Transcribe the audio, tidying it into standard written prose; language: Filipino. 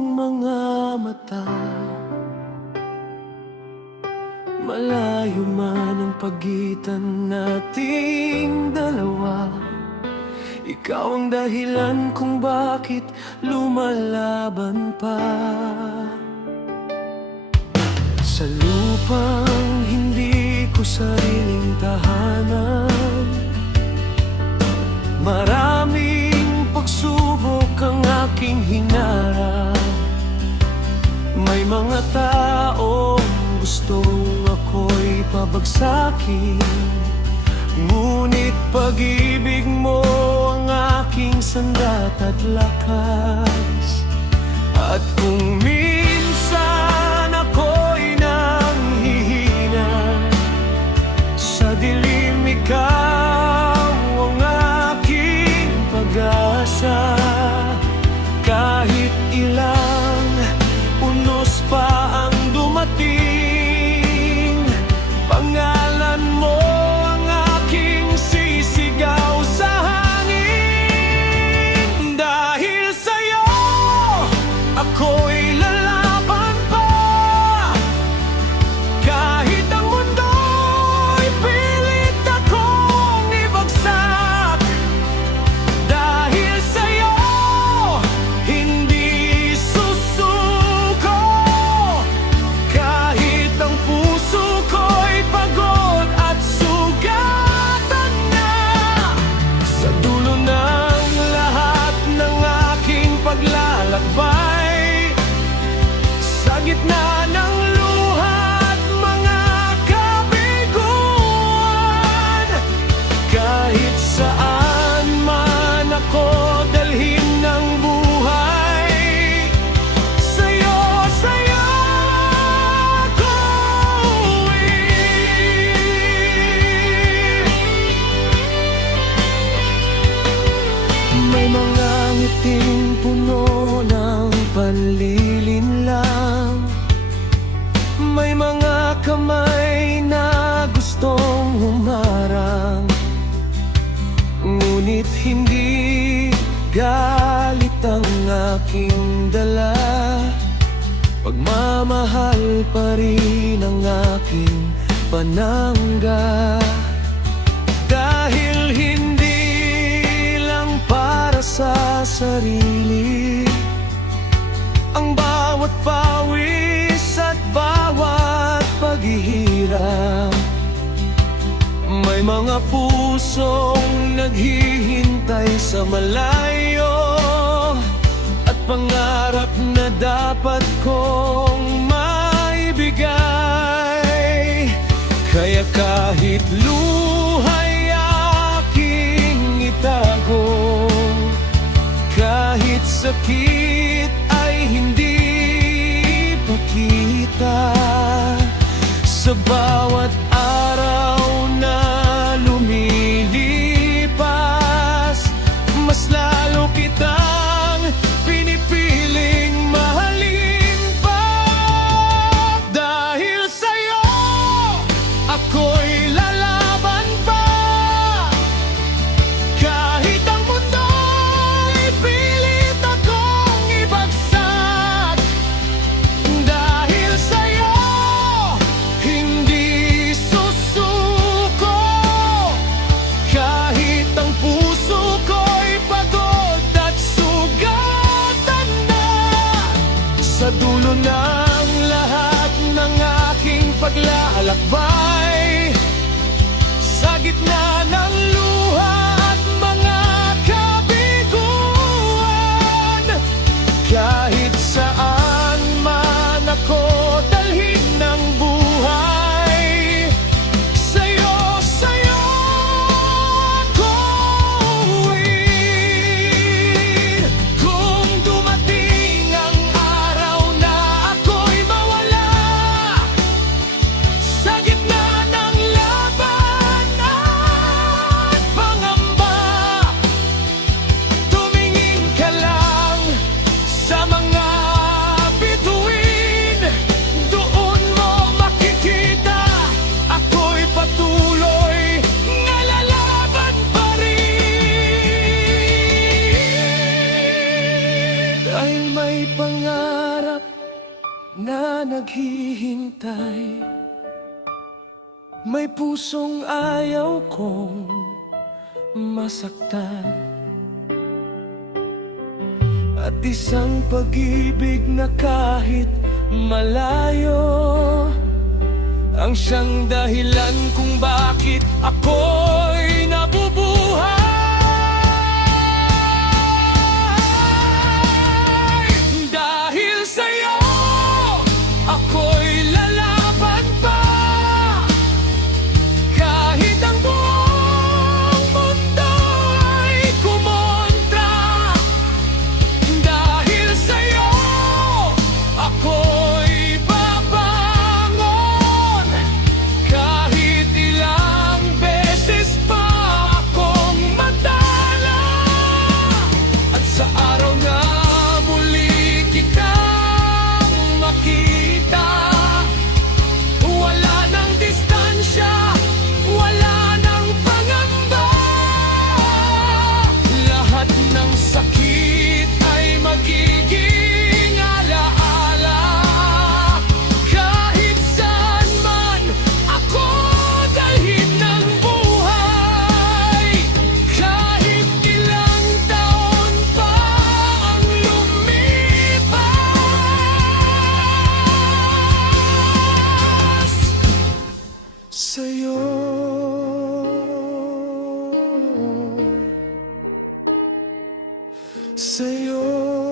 mga mata. Malayo man ang pagitan nating dalawa, ikaw ang dahilan kung bakit lumalaban pa. Sa lupang hindi ko sariling tahanan, maraming pagsubok ang aking hinarap. May mga taong gustong ako'y pabagsakin, ngunit pag-ibig mo ang aking sandat at lakas. At kung minsan ako'y nanghihina, sa dilim ikaw ang aking pag-asa. Kahit ilang unos pa ang dumating, pangalan mo ang aking sisigaw sa hangin. Dahil sa'yo, ako'y lalaban pa, kahit ang mundo'y pilit akong ibagsak. Dahil sa'yo, hindi susuko, kahit ang puso ko'y pagod at sugatan na. Sa dulo ng lahat ng aking paglalakbay, sa gitna ng luha at mga kabiguan, kahit saan man ako dalhin ng buhay, sa'yo ako May mga ngiting puno ng panlilinlang, may mga kamay na gustong humarang, ngunit hindi galit ang aking dala. Pagmamahal pa rin ang aking panangga. Dahil hindi lang para sa sarili ang bawat pawis at bawat paghihirap, may mga pusong naghihintay sa malayo, at pangarap na dapat kong maibigay. Kaya kahit luha'y aking itago, kahit sakit ay hindi ipakita, sa bawat araw na lumilipas, mas lalo kitang pinipiling mahalin pa. Dahil sa'yo, ako'y lalaban pa, kahit ang mundo'y pilit akong ibagsak. Dahil sa'yo, hindi susuko, kahit ang puso ko'y pagod at sugatan na. Sa dulo ng lahat ng aking paglalakbay, sa gitna ng luha at mga kabiguan, kahit saan man ako dalhin ng buhay, sa'yo ako uwiin. Kung dumating ang araw na ako'y mawala, sa gitna ng laban harap na naghihintay. May pusong ayaw kong masaktan, at isang pag-ibig na kahit malayo ang siyang dahilan kung bakit ako'y nabubuhay. Dahil sa'yo, ako'y lalaban pa, kahit ang buong mundo ay kumontra. Dahil sa'yo, ako'y babangon, kahit ilang beses pa akong matala. At sa araw na muli kitang makita, wala nang distansya, wala nang pangamba. Lahat ng sakit ay magiging alaala. Kahit saan man ako dalhin ng buhay, kahit ilang taon pa ang lumipas, sa'yo, sa'yo.